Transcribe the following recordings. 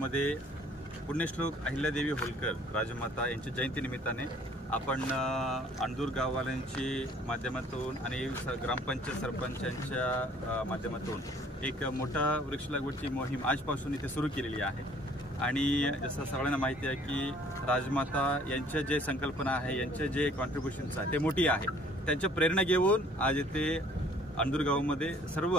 गावमध्ये पुण्यश्लोक अहिल्यादेवी होळकर राजमाता यांच्या जयंती निमित्ताने आपण अंदूर गाववाल्यांची माध्यमातून आणि ग्रामपंचायत सरपंचांच्या माध्यमातून एक मोठा वृक्ष लागवडची मोहीम आजपासून इथे सुरू केलेली आहे। आणि जसं सगळ्यांना माहिती आहे की राजमाता यांच्या जे संकल्पना आहे, यांचे जे कॉन्ट्रीब्युशन्स आहे ते मोठी आहे। त्यांच्या प्रेरणा घेऊन आज इथे अंदूर गावामध्ये सर्व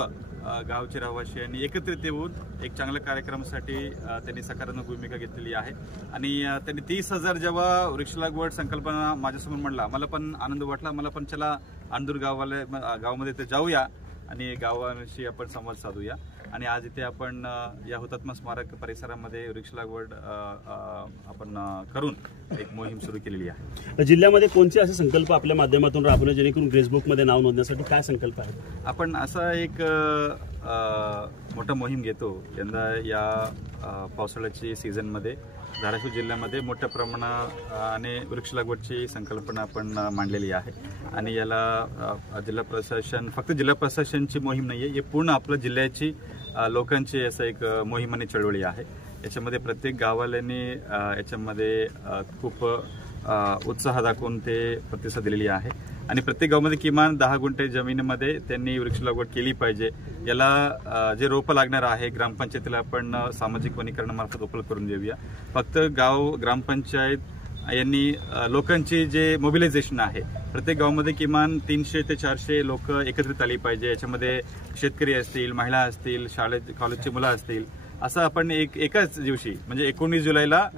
गावचे रहिवाशांनी एकत्रित येऊन एक चांगल्या कार्यक्रमासाठी त्यांनी सकारात्मक भूमिका घेतलेली आहे। आणि त्यांनी 30,000 जेव्हा वृक्ष लागवड संकल्पना माझ्यासमोर म्हणला, मला पण आनंद वाटला। मला पण चला अंदूर गावामध्ये ते जाऊया आणि गावाशी आपण संवाद साधूया। आणि आज इथे आपण या हुतात्मा स्मारक परिसरामध्ये वृक्ष लागवड आपण करून एक मोहीम सुरू केलेली आहे। जिल्ह्यामध्ये कोणते असे संकल्प आपल्या माध्यमातून राबवणे जेणेकरून ग्रेसबुक मध्ये नाव नोंदण्यासाठी काय संकल्प आहे? आपण असा एक मोठा मोहीम घेतो यंदा या पावसाळ्याची सीझनमध्ये धाराशिव जिल्ह्यामध्ये मोठ्या प्रमाणाने वृक्ष लागवडची संकल्पना आपण मांडलेली आहे। आणि याला जिल्हा प्रशासन, फक्त जिल्हा प्रशासनची मोहीम नाही आहे, हे पूर्ण आपल्या जिल्ह्याची लोकांची असं एक मोहीम आणि चळवळी आहे। याच्यामध्ये प्रत्येक गावाल्यांनी याच्यामध्ये खूप उत्साह दाखवून ते प्रतिसाद दिलेली आहे। आणि प्रत्येक गावामध्ये किमान 10 गुंठे जमिनीमध्ये त्यांनी वृक्ष लागवड केली पाहिजे। याला जे रोपं लागणार आहे ग्रामपंचायतीला आपण सामाजिक वनीकरणामार्फत उपलब्ध करून देऊया। फक्त गाव ग्रामपंचायत यांनी लोकांची जे मोबिलायझेशन आहे, प्रत्येक गावामध्ये किमान 300 ते 400 लोक एकत्रित आली पाहिजे। याच्यामध्ये शेतकरी असतील, महिला असतील, शाळेत कॉलेजची मुलं असतील, असं आपण एकाच दिवशी म्हणजे 19 जुलैला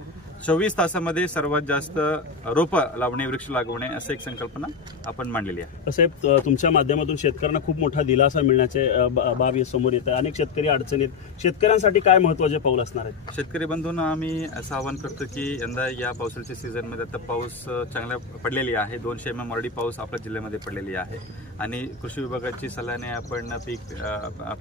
24 तासामध्ये सर्वात जास्त रोपं लावणे, वृक्ष लागवणे असं एक संकल्पना आपण मांडलेली आहे। साहेब, तुमच्या माध्यमातून शेतकऱ्यांना खूप मोठा दिलासा मिळण्याचे बाब समोर येत आहे। अनेक शेतकरी अडचणीत, शेतकऱ्यांसाठी काय महत्त्वाचे पाऊल असणार आहे? शेतकरी बंधूंना आम्ही असं आवाहन करतो की यंदा या पावसाळ्याच्या सीझनमध्ये आता पाऊस चांगला पडलेली आहे। 200 mm ऑलरेडी पाऊस आपल्या जिल्ह्यामध्ये पडलेली आहे। आणि कृषी विभागाची सल्ल्याने आपण पीक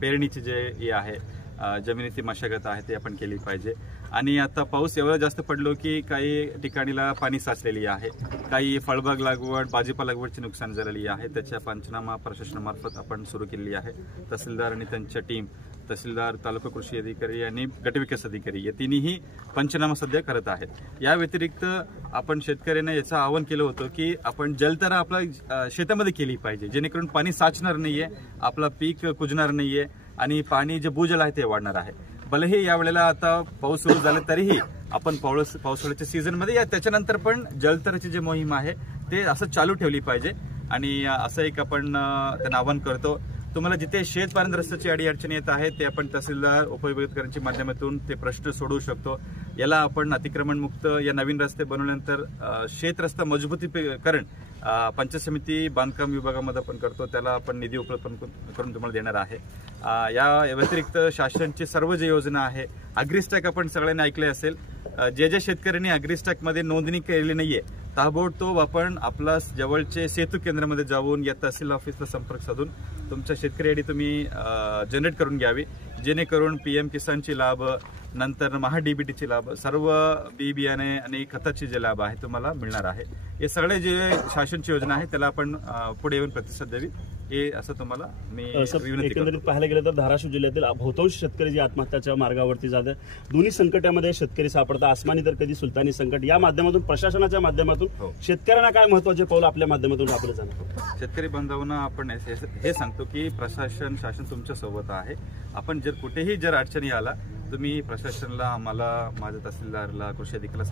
पेरणीची जे आहे जमिनीची मशागत आहे ते आपण केली पाहिजे। आणि आता पाऊस एवढा जास्त पडलो की काही ठिकाणीला पाणी साचलेली आहे, काही फळबाग लागवड, भाजीपाला लागवडची नुकसान झालेली आहे। त्याच्या पंचनामा प्रशासनामार्फत आपण सुरू केलेली आहे। तहसीलदार आणि त्यांच्या टीम, तहसीलदार, तालुका कृषी अधिकारी आणि गटविकास अधिकारी या तिन्ही पंचनामा सध्या करत आहेत। या व्यतिरिक्त आपण शेतकऱ्यांना याचं आवाहन केलं होतं की आपण जलतरा आपल्या शेतामध्ये केली पाहिजे, जेणेकरून पाणी साचणार नाहीये, आपला पीक कुजणार नाहीये आणि पाणी जे भूजल आहे ते वाढणार आहे। भलेही यावेळेला आता पाऊस सुरू झाला तरीही आपण पावसाळ्याच्या सीझनमध्ये या त्याच्यानंतर पण जलतराची जी मोहीम आहे ते असं चालू ठेवली पाहिजे। आणि असं एक आपण त्यांना आवाहन करतो, तुम्हाला जिथे शेत पाणी रस्त्याची अडचणी येत आहे ते आपण तहसीलदार, उपविभागाधिकाऱ्यांच्या माध्यमातून ते प्रश्न सोडवू शकतो। याला आपण अतिक्रमण मुक्त या नवीन रस्ते बनवल्यानंतर शेत रस्ता मजबूतीकरण पंचायत समिती बांधकाम विभागामध्ये आपण करतो, त्याला आपण निधी उपलब्ध करून तुम्हाला देणार आहे। या व्यतिरिक्त शासनाची सर्व जे योजना आहे, अग्रिस्टॅक आपण सगळ्यांनी ऐकले असेल, जे शेतकऱ्यांनी अग्रिस्टॅकमध्ये नोंदणी केलेली नाहीये ताबडतोब आपण आपला जवळचे सेतू केंद्रामध्ये जाऊन या तहसील ऑफिसला संपर्क साधून तुमच्या शेतकरी आयडी तुम्ही जनरेट करून घ्यावी, जेणेकरून PM किसानची लाभ, नंतर महाडीबीटीची लाभ, सर्व बी बियाणे आणि खताचे जे लाभ आहे तुम्हाला मिळणार आहे। हे सगळे जे शासनची योजना आहे त्याला आपण पुढे येऊन प्रतिसाद द्यावी, हे असं तुम्हाला मी एकंदरीत पाहायला गेलं तर धाराशिव जिल्ह्यातील बहुतांश शेतकरी जे आत्महत्याच्या मार्गावरती जातात, दोन्ही संकटामध्ये शेतकरी सापडतात, आसमानी तर कधी सुलतानी संकट। या माध्यमातून, प्रशासनाच्या माध्यमातून शेतकऱ्यांना काय महत्त्वाचे पाऊल आपल्या माध्यमातून राबवले जाणार? शेतकरी बांधवांना आपण हे सांगतो की प्रशासन, शासन तुमच्या सोबत आहे। आपण जर कुठेही अडचणी आला, तुम्ही प्रशासनाला, आम्हाला, माझ्या तहसीलदारला, कृषी अधिकाऱ्याला